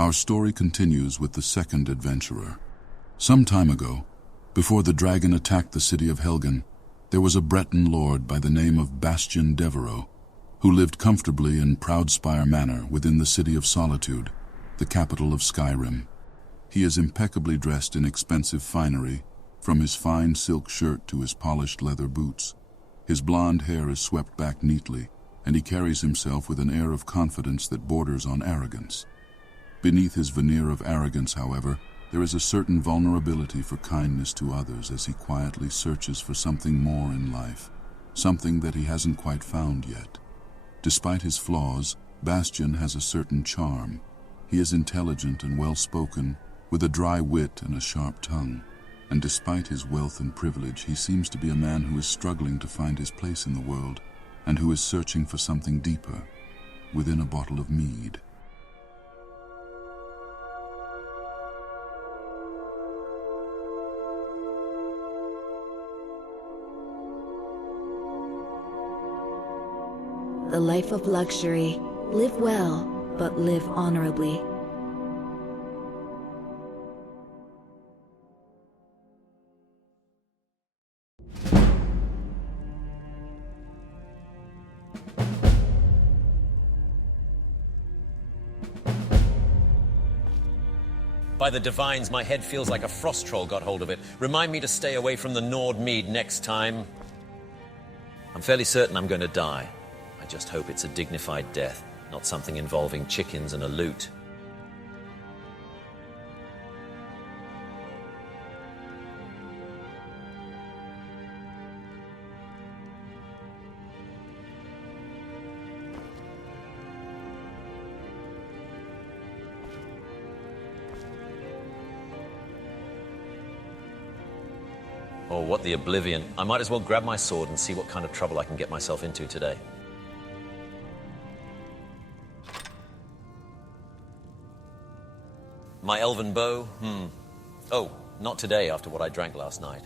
Our story continues with the second adventurer. Some time ago, before the dragon attacked the city of Helgen, there was a Breton lord by the name of Bastien Devereaux, who lived comfortably in Proudspire Manor within the city of Solitude, the capital of Skyrim. He is impeccably dressed in expensive finery, from his fine silk shirt to his polished leather boots. His blonde hair is swept back neatly, and he carries himself with an air of confidence that borders on arrogance. Beneath his veneer of arrogance, however, there is a certain vulnerability for kindness to others as he quietly searches for something more in life, something that he hasn't quite found yet. Despite his flaws, Bastien has a certain charm. He is intelligent and well-spoken, with a dry wit and a sharp tongue. And despite his wealth and privilege, he seems to be a man who is struggling to find his place in the world, and who is searching for something deeper, within a bottle of mead. The life of luxury. Live well, but live honorably. By the divines, my head feels like a frost troll got hold of it. Remind me to stay away from the Nord mead next time. I'm fairly certain I'm going to die. I just hope it's a dignified death, not something involving chickens and a lute. Oh, what the oblivion. I might as well grab my sword and see what kind of trouble I can get myself into today. My elven bow? Oh, not today after what I drank last night.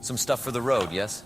Some stuff for the road, yes?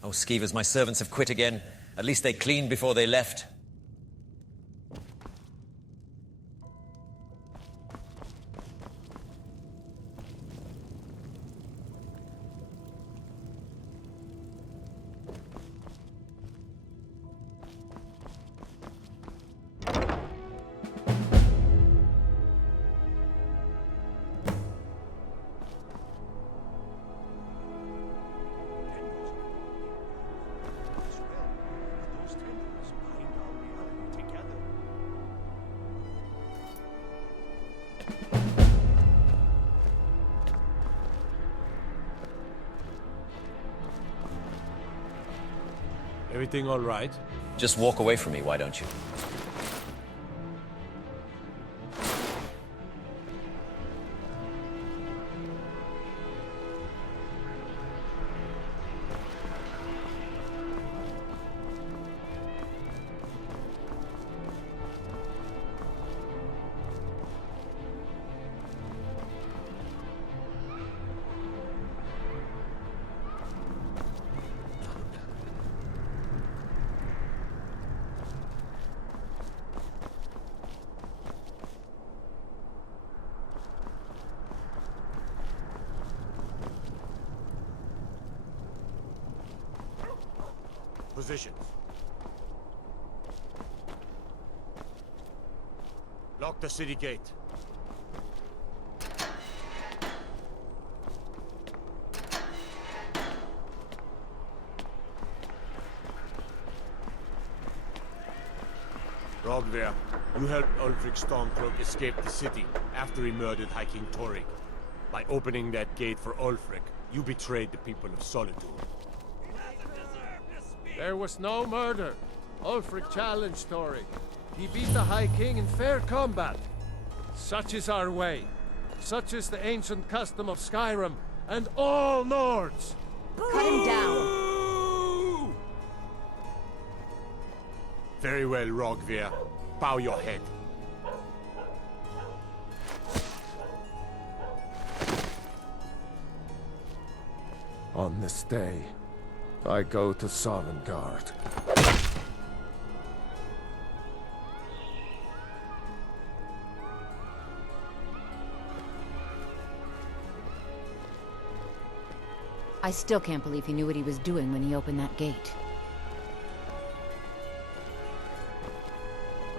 Oh, Skeevers, my servants have quit again. At least they cleaned before they left. Everything all right? Just walk away from me, why don't you? Position. Lock the city gate. Rogver, you helped Ulfric Stormcloak escape the city after he murdered High King Torrik. By opening that gate for Ulfric, you betrayed the people of Solitude. There was no murder. Ulfric challenged Torrik. He beat the High King in fair combat. Such is our way. Such is the ancient custom of Skyrim and all Nords. Cut him down. Very well, Rogver. Bow your head. On this day, I go to Sovngarde. I still can't believe he knew what he was doing when he opened that gate.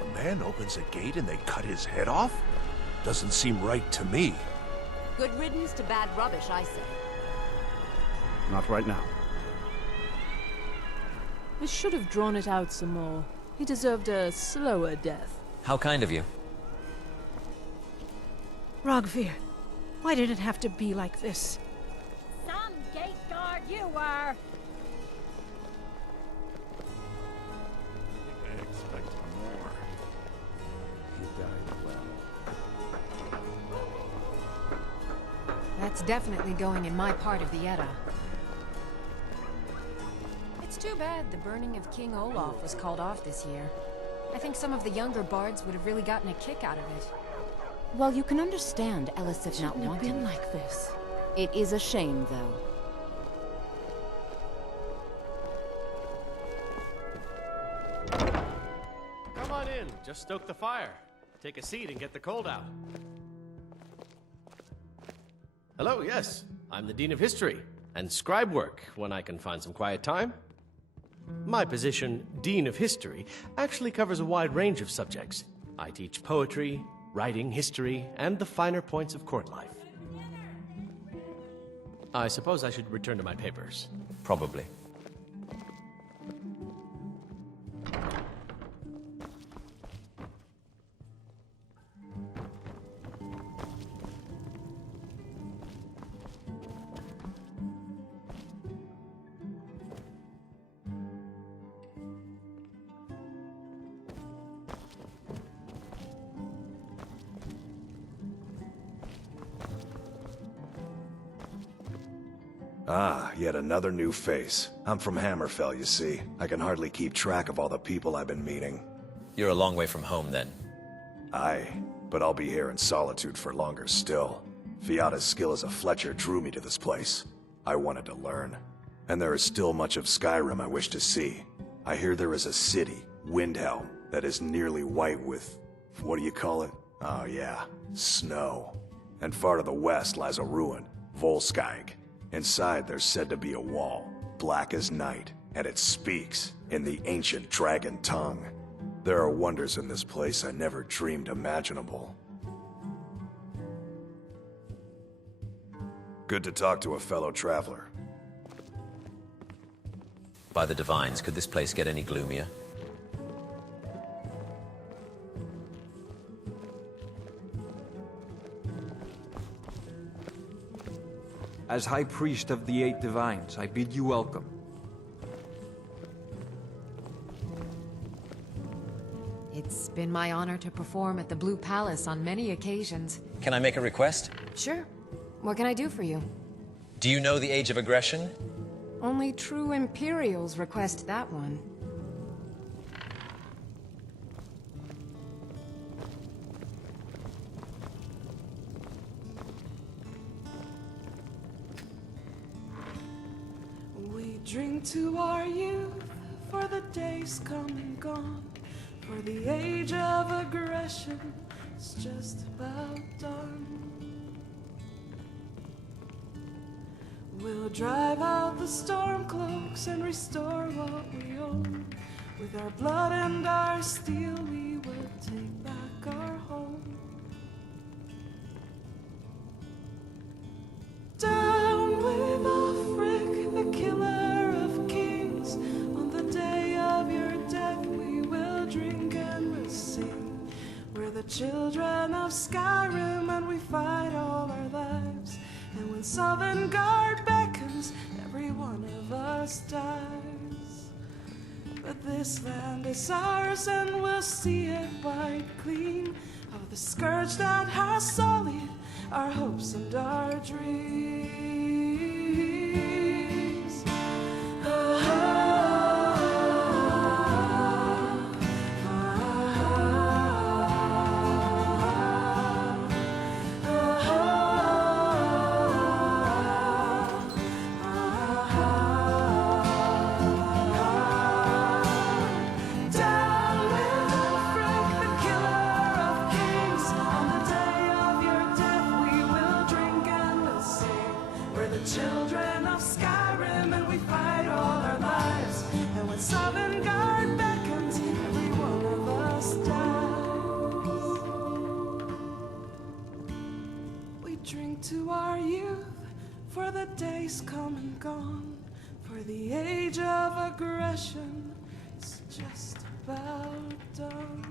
A man opens a gate and they cut his head off? Doesn't seem right to me. Good riddance to bad rubbish, I say. Not right now. We should have drawn it out some more. He deserved a slower death. How kind of you. Rogvir, why did it have to be like this? Some gate guard you were! I expect more. He died well. That's definitely going in my part of the Edda. It's too bad the burning of King Olaf was called off this year. I think some of the younger bards would have really gotten a kick out of it. Well, you can understand Elisif not Shouldn't have wanting been it. like this. It is a shame, though. Come on in. Just stoke the fire. Take a seat and get the cold out. Hello, yes. I'm the Dean of History, and scribe work when I can find some quiet time. My position, Dean of History, actually covers a wide range of subjects. I teach poetry, writing, history, and the finer points of court life. I suppose I should return to my papers. Probably. Ah, yet another new face. I'm from Hammerfell, you see. I can hardly keep track of all the people I've been meeting. You're a long way from home, then. Aye, but I'll be here in Solitude for longer still. Fiata's skill as a Fletcher drew me to this place. I wanted to learn. And there is still much of Skyrim I wish to see. I hear there is a city, Windhelm, that is nearly white with... what do you call it? Oh yeah, snow. And far to the west lies a ruin, Volskag. Inside there's said to be a wall, black as night, and it speaks in the ancient dragon tongue. There are wonders in this place I never dreamed imaginable. Good to talk to a fellow traveler. By the Divines, could this place get any gloomier? As High Priest of the Eight Divines, I bid you welcome. It's been my honor to perform at the Blue Palace on many occasions. Can I make a request? Sure. What can I do for you? Do you know the Age of Aggression? Only true Imperials request that one. We drink to our youth, for the days come and gone, for the age of aggression is just about done. We'll drive out the stormcloaks and restore what we own. With our blood and our steel, we will take back our home. Down with Ulfric, the killer of kings. On the day of your death, we will drink and recite. Sovngarde beckons, every one of us dies. But this land is ours and we'll see it wiped clean of the scourge that has sullied our hopes and our dreams. Children of Skyrim, and we fight all our lives. And when Sovngarde beckons, every one of us dies. We drink to our youth, for the days come and gone. For the age of aggression is just about done.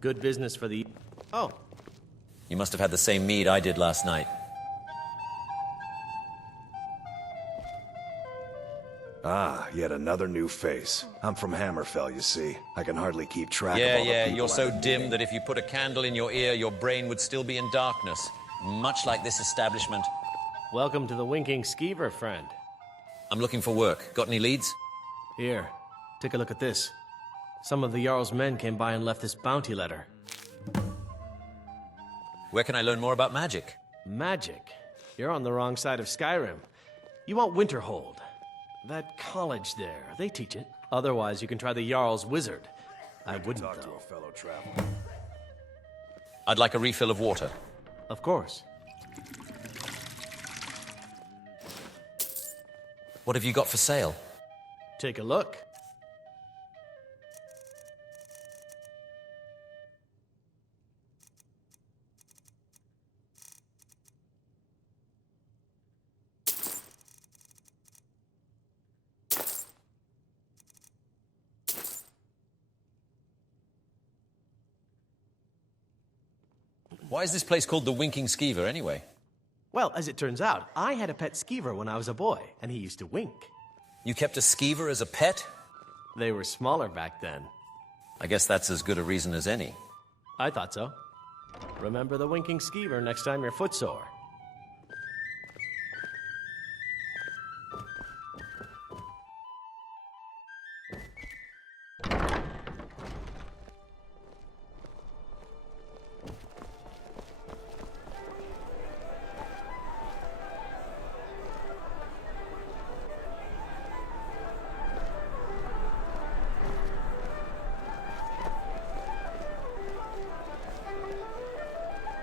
Good business for the... Oh. You must have had the same mead I did last night. Ah, yet another new face. I'm from Hammerfell, you see. I can hardly keep track of all the people. Yeah, you're so dim that if you put a candle in your ear, your brain would still be in darkness. Much like this establishment. Welcome to the Winking Skeever, friend. I'm looking for work. Got any leads? Here, take a look at this. Some of the Jarl's men came by and left this bounty letter. Where can I learn more about magic? Magic? You're on the wrong side of Skyrim. You want Winterhold. That college there, they teach it. Otherwise, you can try the Jarl's wizard. I wouldn't, Talk to though. a fellow traveler. I'd like a refill of water. Of course. What have you got for sale? Take a look. Why is this place called the Winking Skeever, anyway? Well, as it turns out, I had a pet skeever when I was a boy, and he used to wink. You kept a skeever as a pet? They were smaller back then. I guess that's as good a reason as any. I thought so. Remember the winking skeever next time you're footsore.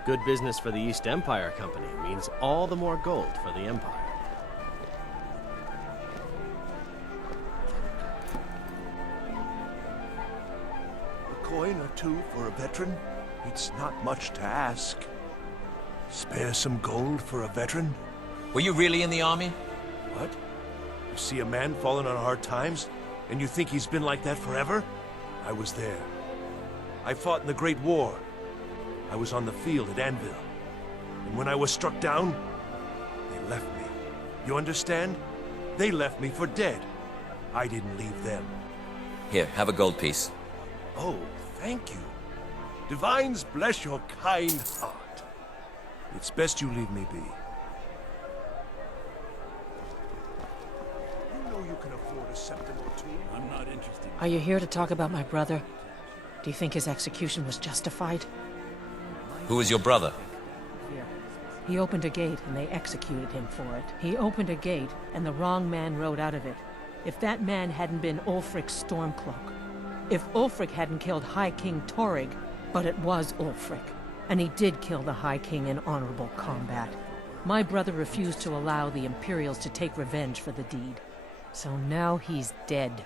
Good business for the East Empire Company means all the more gold for the Empire. A coin or two for a veteran? It's not much to ask. Spare some gold for a veteran? Were you really in the army? What? You see a man fallen on hard times, and you think he's been like that forever? I was there. I fought in the Great War. I was on the field at Anvil. And when I was struck down, they left me. You understand? They left me for dead. I didn't leave them. Here, have a gold piece. Oh, thank you. Divines bless your kind heart. It's best you leave me be. You know you can afford a septim or two. I'm not interested. Are you here to talk about my brother? Do you think his execution was justified? Who is your brother? He opened a gate and they executed him for it. He opened a gate and the wrong man rode out of it. If that man hadn't been Ulfric's Stormcloak. If Ulfric hadn't killed High King Torrig, but it was Ulfric. And he did kill the High King in honorable combat. My brother refused to allow the Imperials to take revenge for the deed. So now he's dead.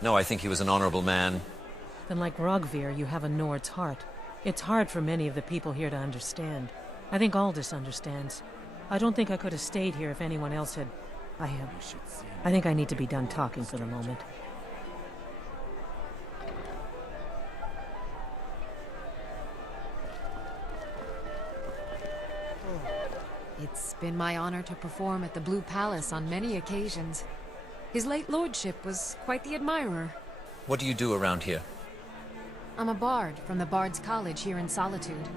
No, I think he was an honorable man. Then like Rogvir, you have a Nord's heart. It's hard for many of the people here to understand. I think Aldous understands. I don't think I could have stayed here if anyone else had... I think I need to be done talking for the moment. It's been my honor to perform at the Blue Palace on many occasions. His late lordship was quite the admirer. What do you do around here? I'm a bard from the Bard's College here in Solitude.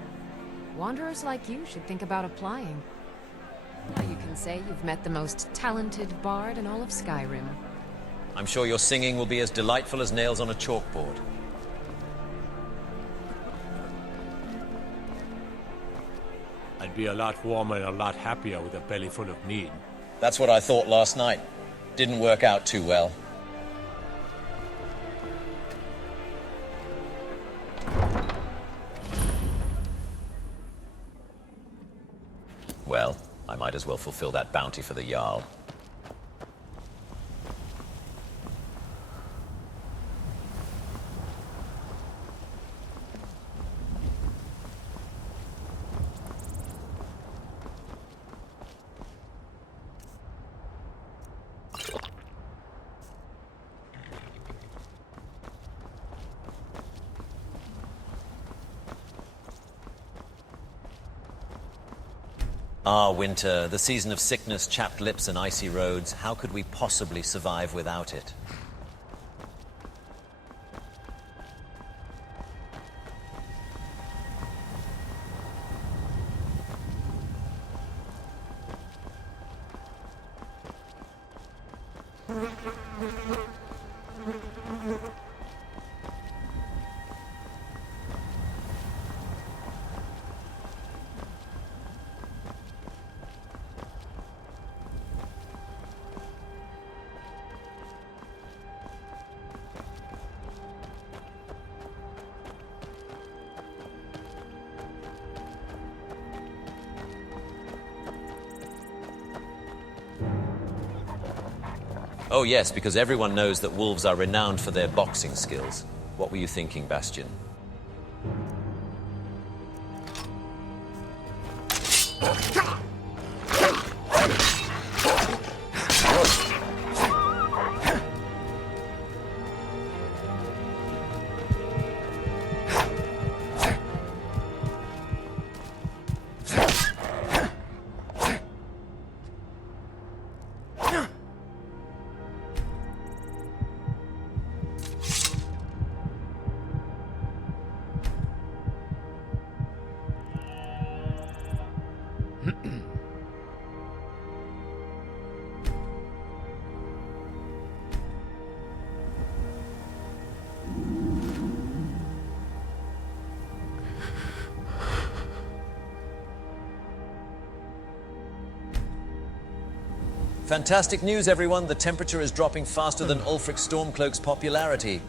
Wanderers like you should think about applying. Now you can say you've met the most talented bard in all of Skyrim. I'm sure your singing will be as delightful as nails on a chalkboard. I'd be a lot warmer and a lot happier with a belly full of mead. That's what I thought last night. Didn't work out too well. Well, I might as well fulfill that bounty for the Jarl. Ah, winter, the season of sickness, chapped lips and icy roads. How could we possibly survive without it? Oh yes, because everyone knows that wolves are renowned for their boxing skills. What were you thinking, Bastion? Fantastic news, everyone. The temperature is dropping faster than Ulfric Stormcloak's popularity.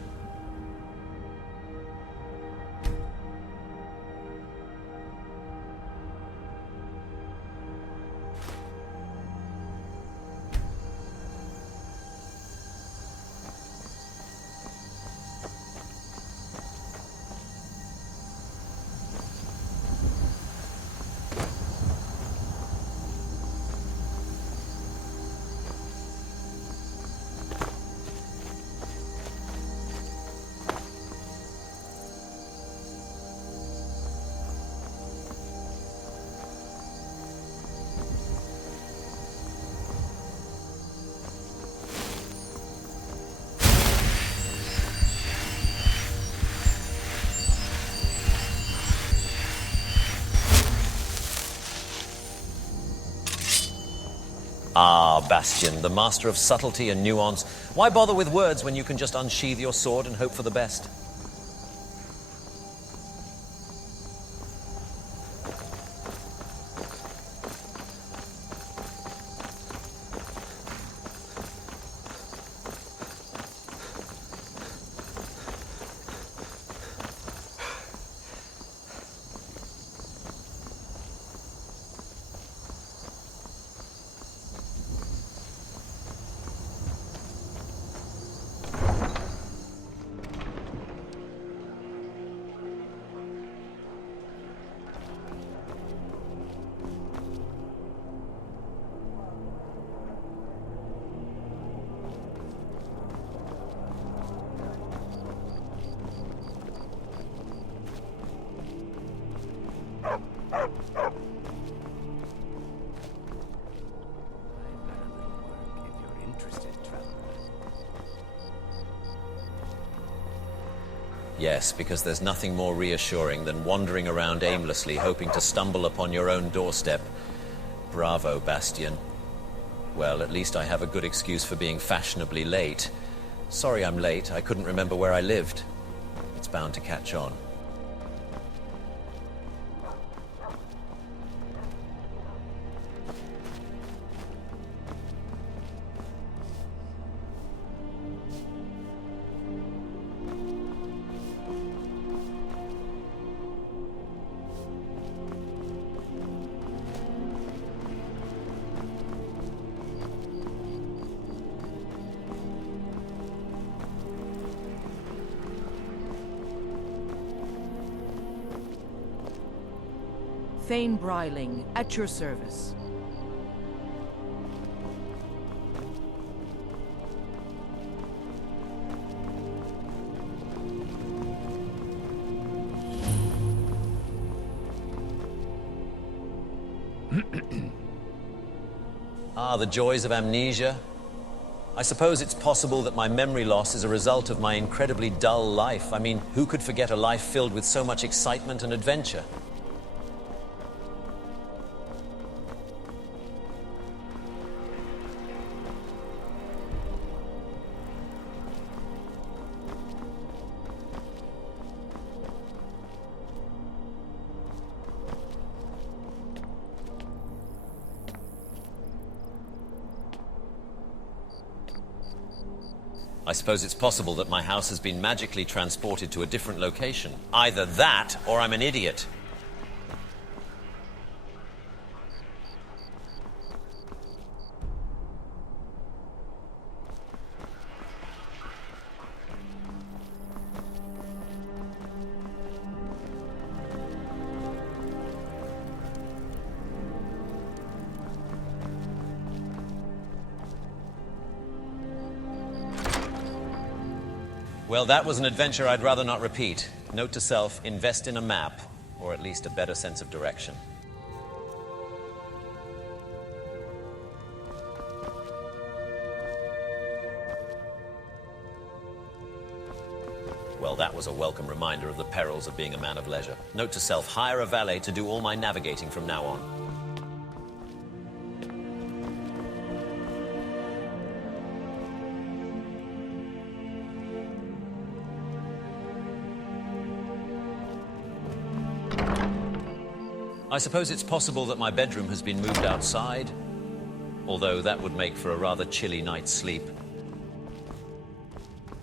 Ah, Bastion, the master of subtlety and nuance. Why bother with words when you can just unsheathe your sword and hope for the best? Yes, because there's nothing more reassuring than wandering around aimlessly, hoping to stumble upon your own doorstep. Bravo, Bastion. Well, at least I have a good excuse for being fashionably late. Sorry I'm late. I couldn't remember where I lived. It's bound to catch on. Thane Bryling, at your service. Ah, the joys of amnesia. I suppose it's possible that my memory loss is a result of my incredibly dull life. I mean, who could forget a life filled with so much excitement and adventure? I suppose it's possible that my house has been magically transported to a different location. Either that, or I'm an idiot. Well, that was an adventure I'd rather not repeat. Note to self, invest in a map, or at least a better sense of direction. Well, that was a welcome reminder of the perils of being a man of leisure. Note to self, hire a valet to do all my navigating from now on. I suppose it's possible that my bedroom has been moved outside, although that would make for a rather chilly night's sleep.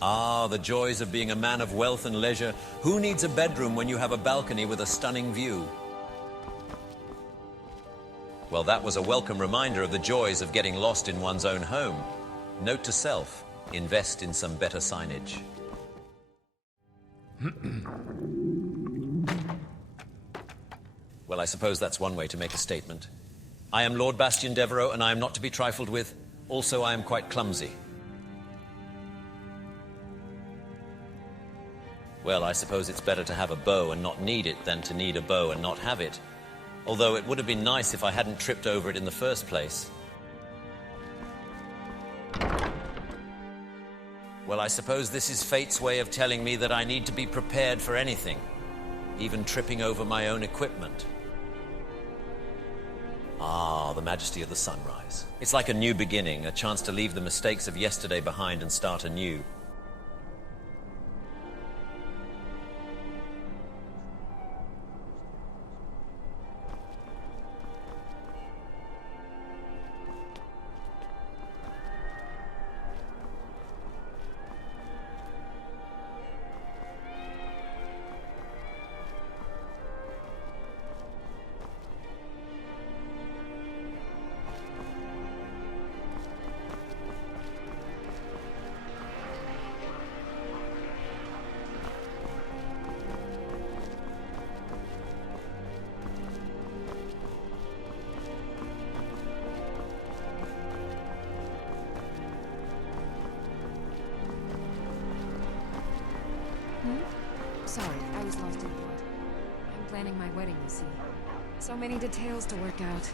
Ah, the joys of being a man of wealth and leisure. Who needs a bedroom when you have a balcony with a stunning view? Well, that was a welcome reminder of the joys of getting lost in one's own home. Note to self, invest in some better signage. Well, I suppose that's one way to make a statement. I am Lord Bastion Devereaux, and I am not to be trifled with. Also, I am quite clumsy. Well, I suppose it's better to have a bow and not need it than to need a bow and not have it. Although it would have been nice if I hadn't tripped over it in the first place. Well, I suppose this is fate's way of telling me that I need to be prepared for anything, even tripping over my own equipment. Ah, the majesty of the sunrise. It's like a new beginning, a chance to leave the mistakes of yesterday behind and start anew. Sorry, I was lost in thought. I'm planning my wedding, you see. So many details to work out.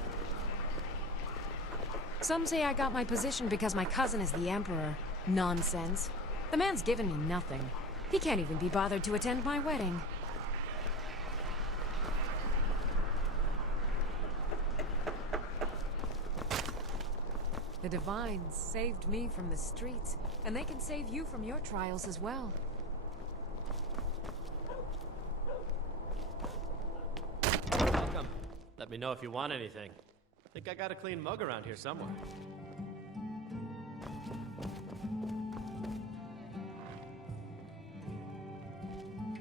Some say I got my position because my cousin is the Emperor. Nonsense. The man's given me nothing. He can't even be bothered to attend my wedding. The Divines saved me from the streets, and they can save you from your trials as well. Welcome. Let me know if you want anything. Think I got a clean mug around here somewhere.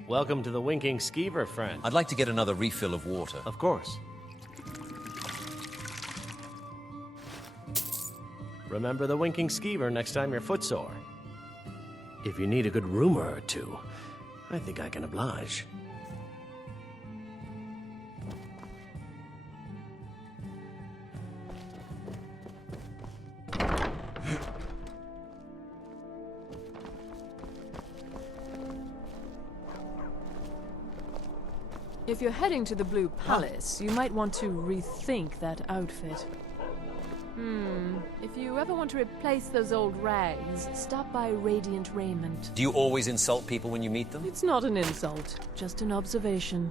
Welcome to the Winking Skeever, friend. I'd like to get another refill of water. Of course. Remember the Winking Skeever next time you're footsore. If you need a good rumor or two, I think I can oblige. If you're heading to the Blue Palace, you might want to rethink that outfit. If you ever want to replace those old rags, stop by Radiant Raiment. Do you always insult people when you meet them? It's not an insult, just an observation.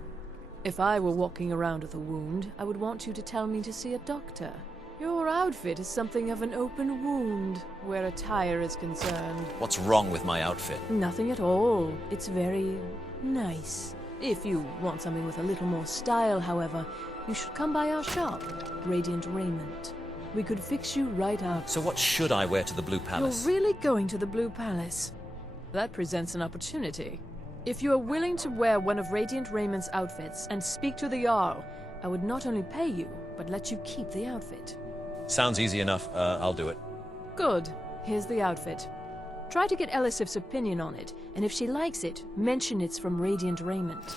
If I were walking around with a wound, I would want you to tell me to see a doctor. Your outfit is something of an open wound, where attire is concerned. What's wrong with my outfit? Nothing at all. It's very nice. If you want something with a little more style, however, you should come by our shop, Radiant Raiment. We could fix you right up. So what should I wear to the Blue Palace? You're really going to the Blue Palace? That presents an opportunity. If you are willing to wear one of Radiant Raymond's outfits and speak to the Jarl, I would not only pay you, but let you keep the outfit. Sounds easy enough. I'll do it. Good. Here's the outfit. Try to get Elisif's opinion on it, and if she likes it, mention it's from Radiant Raiment.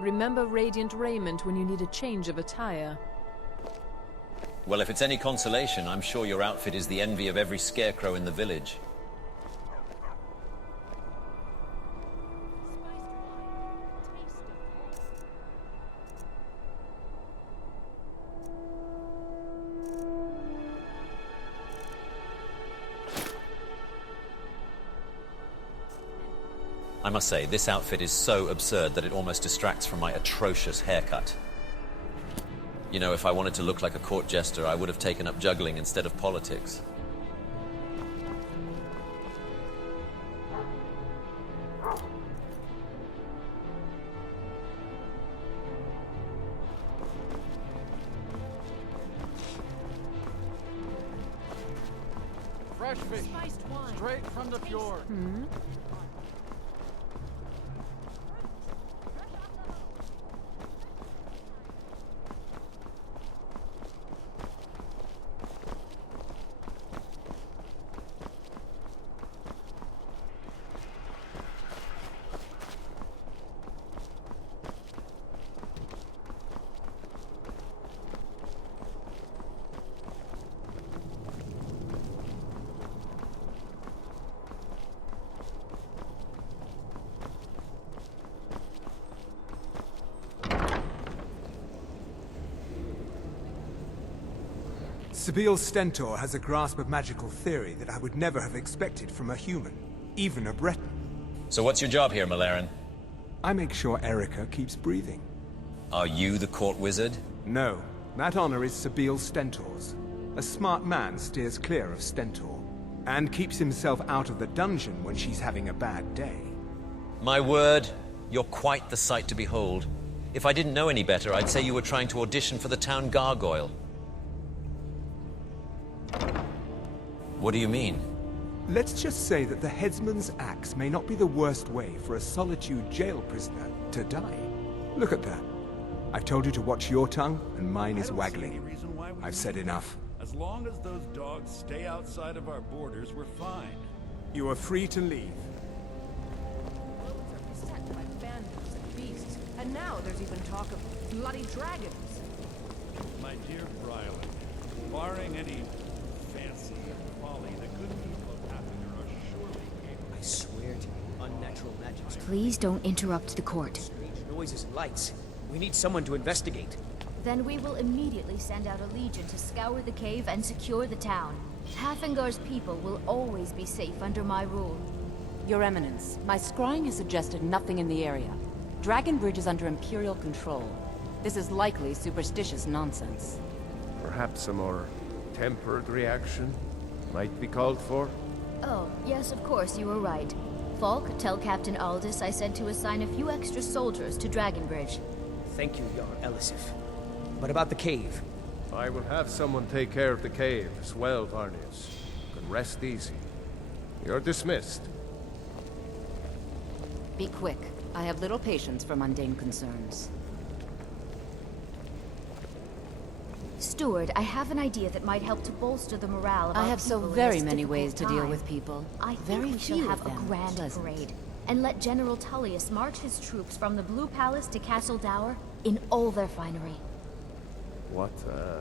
Remember Radiant Raiment when you need a change of attire. Well, if it's any consolation, I'm sure your outfit is the envy of every scarecrow in the village. I must say, this outfit is so absurd that it almost distracts from my atrocious haircut. You know, if I wanted to look like a court jester, I would have taken up juggling instead of politics. Fresh fish, straight from the fjord. Sabil Stentor has a grasp of magical theory that I would never have expected from a human, even a Breton. So what's your job here, Malaran? I make sure Erica keeps breathing. Are you the court wizard? No, that honor is Sabil Stentor's. A smart man steers clear of Stentor, and keeps himself out of the dungeon when she's having a bad day. My word, you're quite the sight to behold. If I didn't know any better, I'd say you were trying to audition for the town gargoyle. What do you mean? Let's just say that the headsman's axe may not be the worst way for a Solitude jail prisoner to die. Look at that. I've told you to watch your tongue, and mine is waggling. I've said enough. As long as those dogs stay outside of our borders, we're fine. You are free to leave. Roads are beset by bandits and beasts, and now there's even talk of bloody dragons. My dear Brylan, barring any fancy folly, the good people of Athanger are surely capable. I swear to you, unnatural magic. Please don't interrupt the court. Strange noises and lights. We need someone to investigate. Then we will immediately send out a legion to scour the cave and secure the town. Hafingar's people will always be safe under my rule. Your Eminence, my scrying has suggested nothing in the area. Dragon Bridge is under Imperial control. This is likely superstitious nonsense. Perhaps a more tempered reaction might be called for? Oh, yes, of course, you were right. Falk, tell Captain Aldous I said to assign a few extra soldiers to Dragon Bridge. Thank you, Jarl Elisif. But about the cave? I will have someone take care of the cave as well, Varnius. You can rest easy. You're dismissed. Be quick. I have little patience for mundane concerns. Steward, I have an idea that might help to bolster the morale of our I have so people in very this many difficult ways to deal time. with people. I Very think we should few have of a them grand pleasant. parade and let General Tullius march his troops from the Blue Palace to Castle Dower in all their finery. What a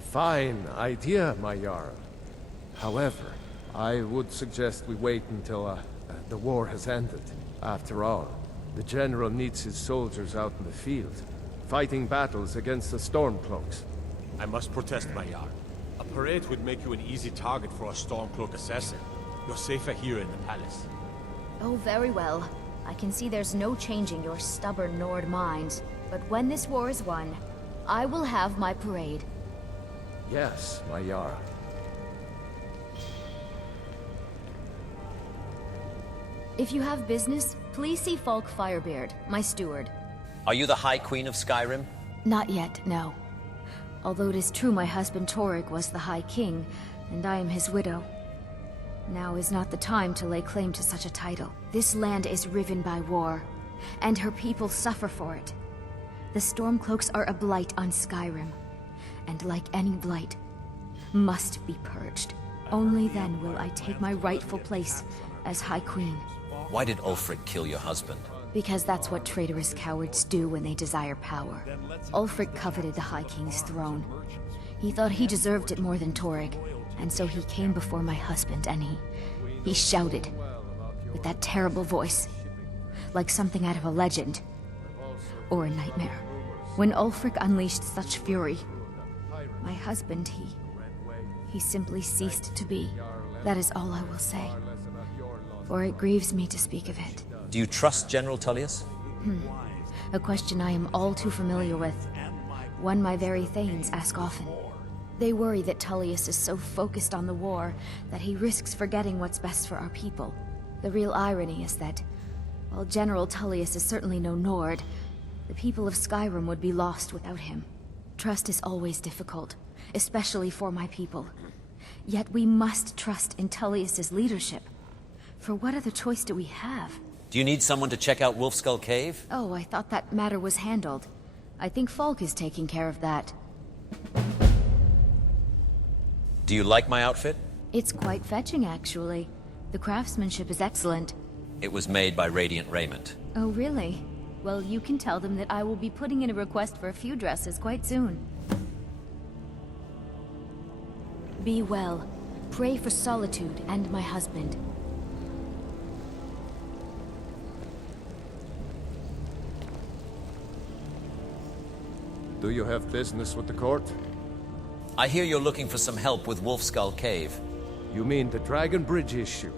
fine idea, my Jarl. However, I would suggest we wait until the war has ended. After all, the General needs his soldiers out in the field, fighting battles against the Stormcloaks. I must protest, my Jarl. A parade would make you an easy target for a Stormcloak assassin. You're safer here in the palace. Oh, very well. I can see there's no changing your stubborn Nord minds. But when this war is won, I will have my parade. Yes, my Jarl. If you have business, please see Falk Firebeard, my steward. Are you the High Queen of Skyrim? Not yet, no. Although it is true my husband Torig was the High King, and I am his widow. Now is not the time to lay claim to such a title. This land is riven by war, and her people suffer for it. The Stormcloaks are a blight on Skyrim, and like any blight, must be purged. Only then will I take my rightful place as High Queen. Why did Ulfric kill your husband? Because that's what traitorous cowards do when they desire power. Ulfric coveted the High King's throne. He thought he deserved it more than Torig, and so he came before my husband and he shouted with that terrible voice, like something out of a legend or a nightmare. When Ulfric unleashed such fury, my husband, he simply ceased to be. That is all I will say, for it grieves me to speak of it. Do you trust General Tullius? A question I am all too familiar with. One my very thanes ask often. They worry that Tullius is so focused on the war that he risks forgetting what's best for our people. The real irony is that, while General Tullius is certainly no Nord, the people of Skyrim would be lost without him. Trust is always difficult, especially for my people. Yet we must trust in Tullius's leadership. For what other choice do we have? Do you need someone to check out Wolfskull Cave? Oh, I thought that matter was handled. I think Falk is taking care of that. Do you like my outfit? It's quite fetching, actually. The craftsmanship is excellent. It was made by Radiant Raiment. Oh, really? Well, you can tell them that I will be putting in a request for a few dresses quite soon. Be well. Pray for Solitude and my husband. Do you have business with the court? I hear you're looking for some help with Wolfskull Cave. You mean the Dragon Bridge issue?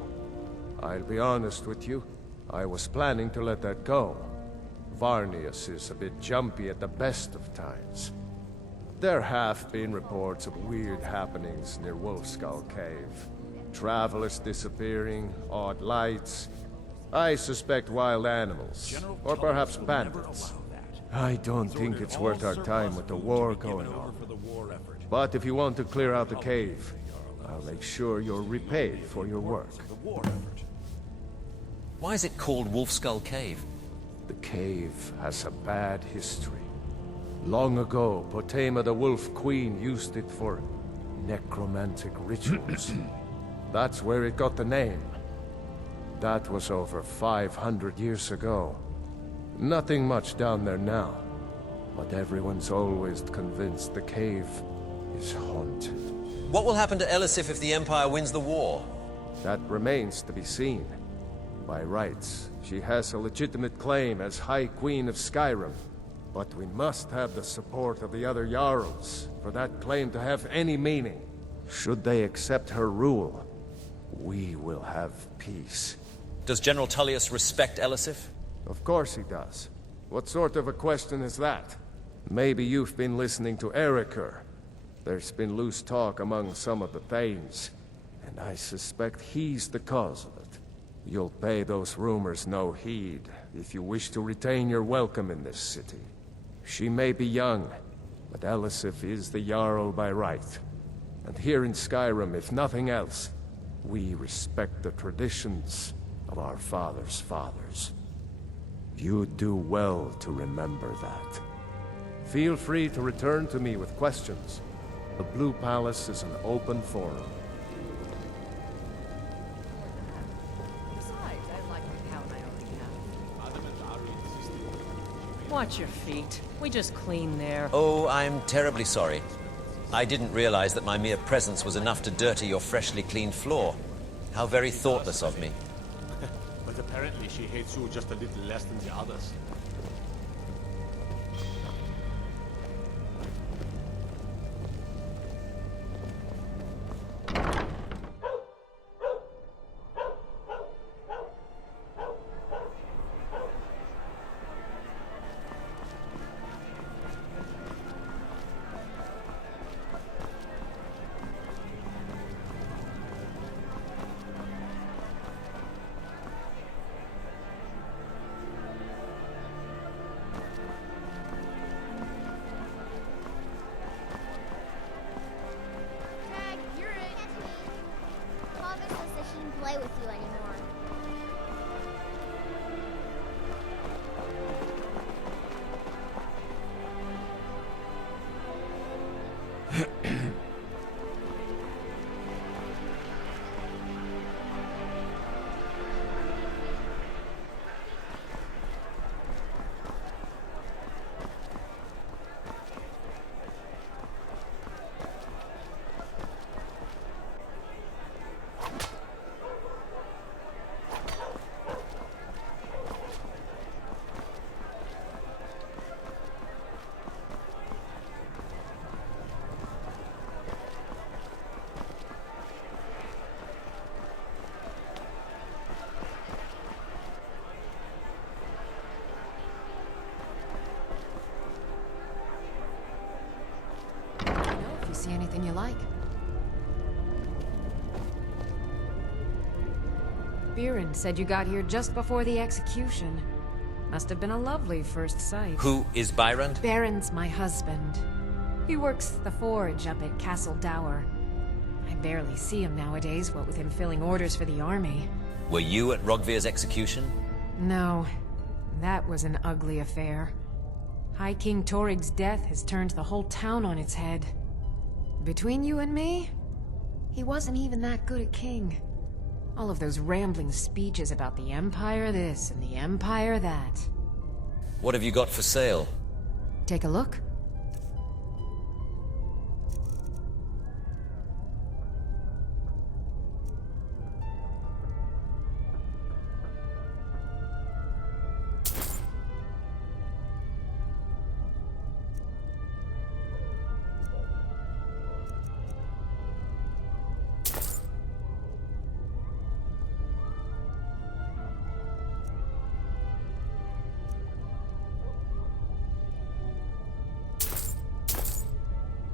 I'll be honest with you. I was planning to let that go. Varnius is a bit jumpy at the best of times. There have been reports of weird happenings near Wolfskull Cave. Travelers disappearing, odd lights. I suspect wild animals, or perhaps bandits. I don't think it's worth our time with the war going on. But if you want to clear out the cave, I'll make sure you're repaid for your work. Why is it called Wolfskull Cave? The cave has a bad history. Long ago, Potema the Wolf Queen used it for necromantic rituals. That's where it got the name. That was over 500 years ago. Nothing much down there now, but everyone's always convinced the cave is haunted. What will happen to Elisif if the Empire wins the war? That remains to be seen. By rights, she has a legitimate claim as High Queen of Skyrim, but we must have the support of the other Jarls for that claim to have any meaning. Should they accept her rule, we will have peace. Does General Tullius respect Elisif? Of course he does. What sort of a question is that? Maybe you've been listening to Eriker. There's been loose talk among some of the Thanes, and I suspect he's the cause of it. You'll pay those rumors no heed if you wish to retain your welcome in this city. She may be young, but Elisif is the Jarl by right. And here in Skyrim, if nothing else, we respect the traditions of our fathers' fathers. You'd do well to remember that. Feel free to return to me with questions. The Blue Palace is an open forum. Besides, I like the town I already have. Watch your feet. We just clean there. Oh, I'm terribly sorry. I didn't realize that my mere presence was enough to dirty your freshly cleaned floor. How very thoughtless of me. But apparently she hates you just a little less than the others. Play with you anymore. See anything you like? Viren said you got here just before the execution. Must have been a lovely first sight. Who is Byron? Baron's my husband. He works the forge up at Castle Dower. I barely see him nowadays, what with him filling orders for the army. Were you at Rogvir's execution? No. That was an ugly affair. High King Torig's death has turned the whole town on its head. Between you and me, he wasn't even that good a king. All of those rambling speeches about the Empire this and the Empire that. What have you got for sale? Take a look.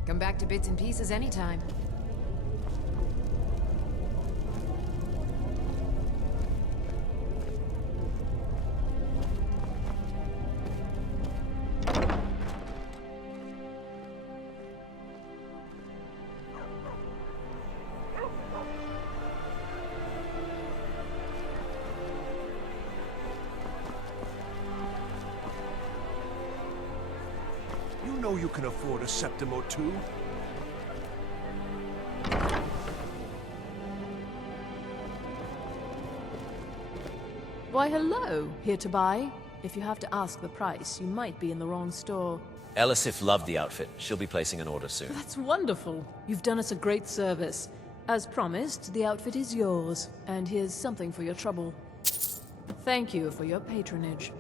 Come back to bits and pieces anytime. You know you can afford a septim or two. Why, hello. Here to buy? If you have to ask the price, you might be in the wrong store. Elisif loved the outfit. She'll be placing an order soon. That's wonderful. You've done us a great service. As promised, the outfit is yours, and here's something for your trouble. Thank you for your patronage.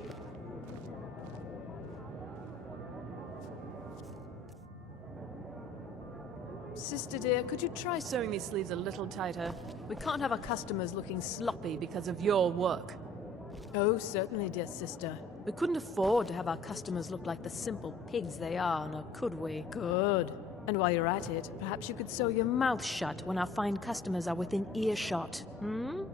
Sister Sister dear, could you try sewing these sleeves a little tighter? We can't have our customers looking sloppy because of your work. Oh, certainly, dear sister. We couldn't afford to have our customers look like the simple pigs they are, now could we? Good. And while you're at it, perhaps you could sew your mouth shut when our fine customers are within earshot, hmm?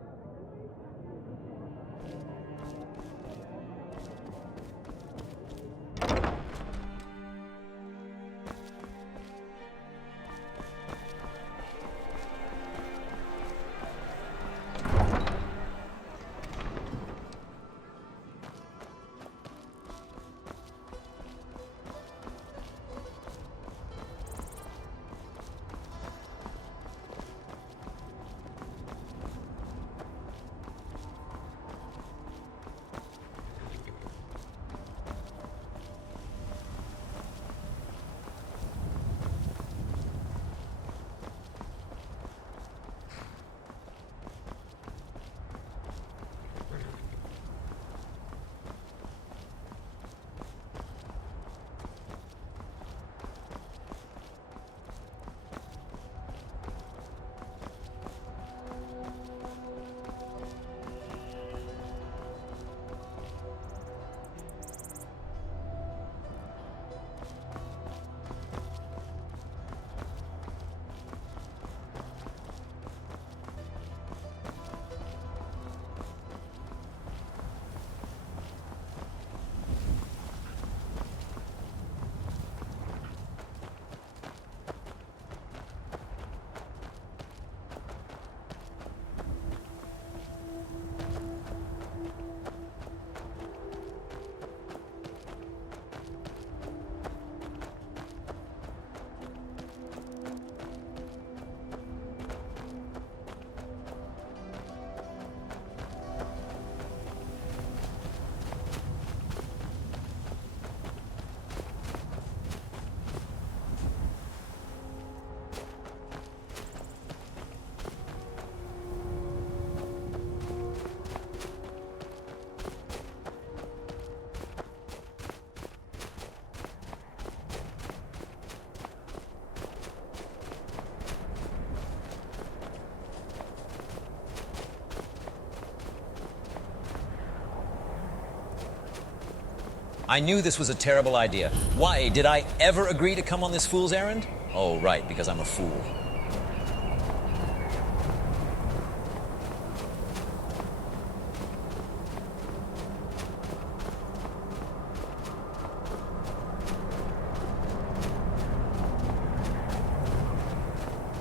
I knew this was a terrible idea. Why did I ever agree to come on this fool's errand? Oh, right, because I'm a fool.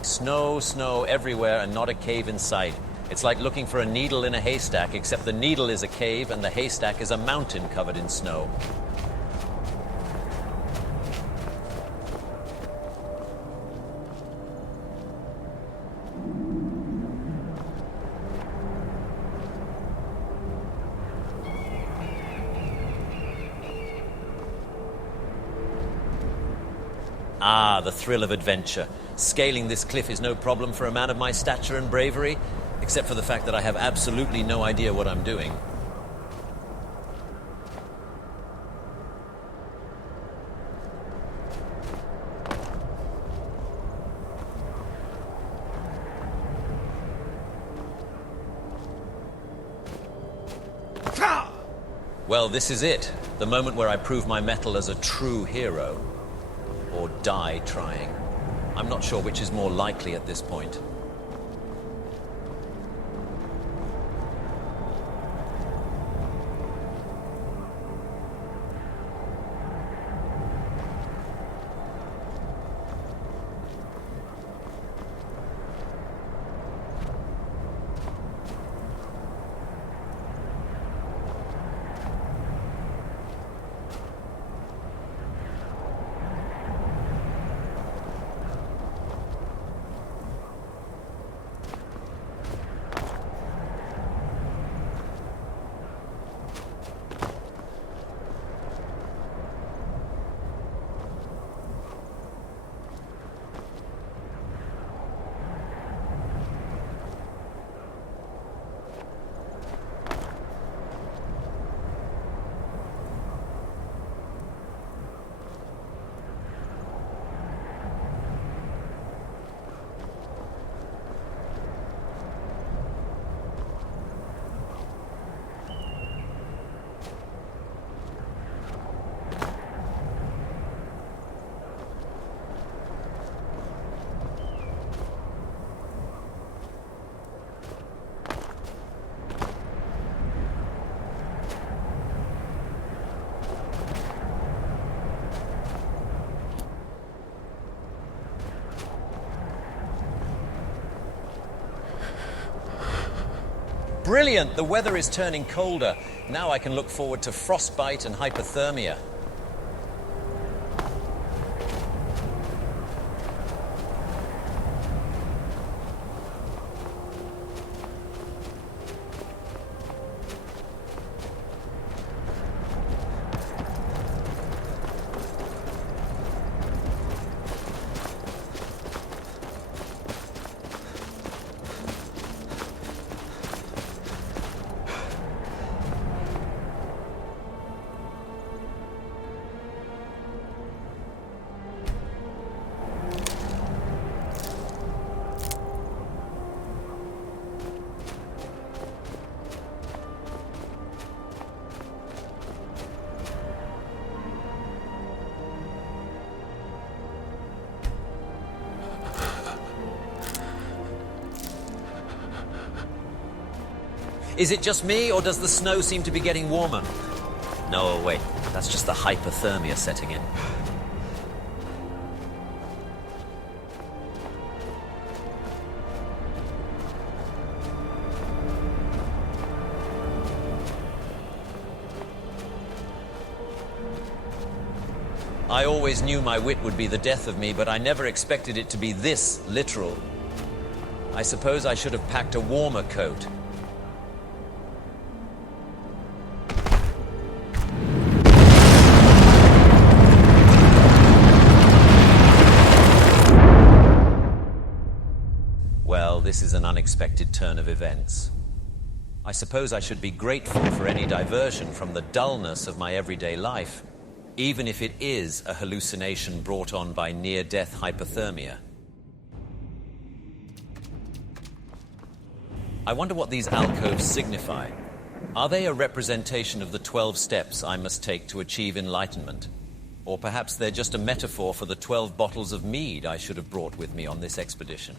Snow, snow everywhere, and not a cave in sight. It's like looking for a needle in a haystack, except the needle is a cave and the haystack is a mountain covered in snow. Ah, the thrill of adventure. Scaling this cliff is no problem for a man of my stature and bravery, except for the fact that I have absolutely no idea what I'm doing. Well, this is it. The moment where I prove my mettle as a true hero. Or die trying. I'm not sure which is more likely at this point. Brilliant! The weather is turning colder. Now I can look forward to frostbite and hypothermia. Is it just me, or does the snow seem to be getting warmer? No, wait, that's just the hypothermia setting in. I always knew my wit would be the death of me, but I never expected it to be this literal. I suppose I should have packed a warmer coat. Well, this is an unexpected turn of events. I suppose I should be grateful for any diversion from the dullness of my everyday life, even if it is a hallucination brought on by near-death hypothermia. I wonder what these alcoves signify. Are they a representation of the 12 steps I must take to achieve enlightenment? Or perhaps they're just a metaphor for the 12 bottles of mead I should have brought with me on this expedition.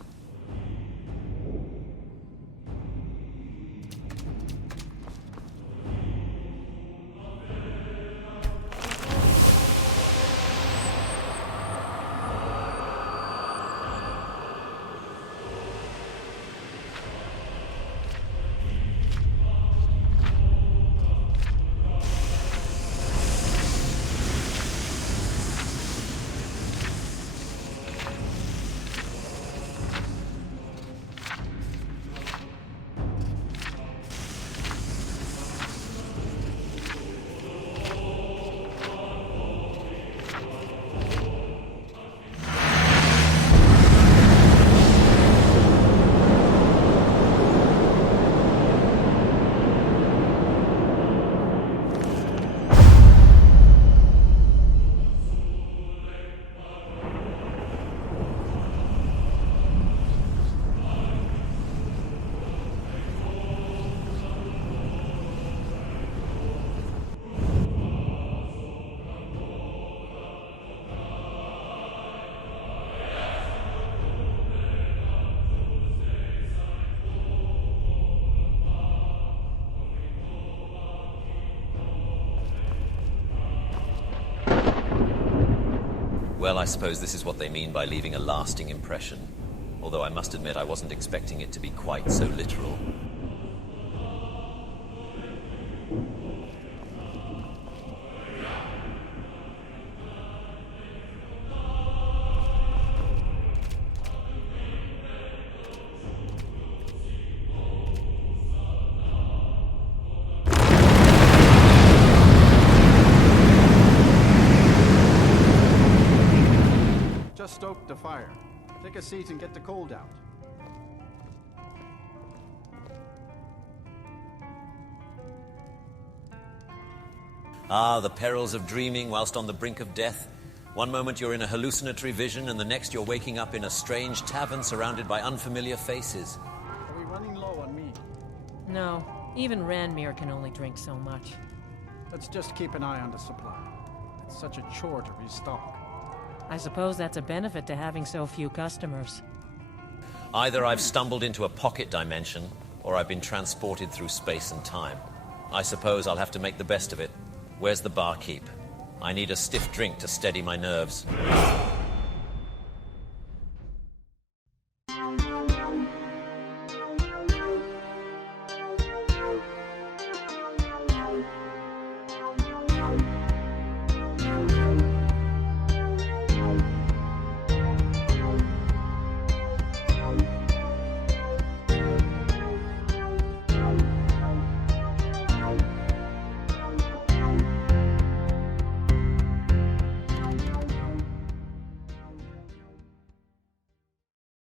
Well, I suppose this is what they mean by leaving a lasting impression. Although I must admit I wasn't expecting it to be quite so literal. Just stoke the fire. Take a seat and get the cold out. Ah, the perils of dreaming whilst on the brink of death. One moment you're in a hallucinatory vision, and the next you're waking up in a strange tavern surrounded by unfamiliar faces. Are we running low on meat? No, even Ranmir can only drink so much. Let's just keep an eye on the supply. It's such a chore to restock. I suppose that's a benefit to having so few customers. Either I've stumbled into a pocket dimension, or I've been transported through space and time. I suppose I'll have to make the best of it. Where's the barkeep? I need a stiff drink to steady my nerves.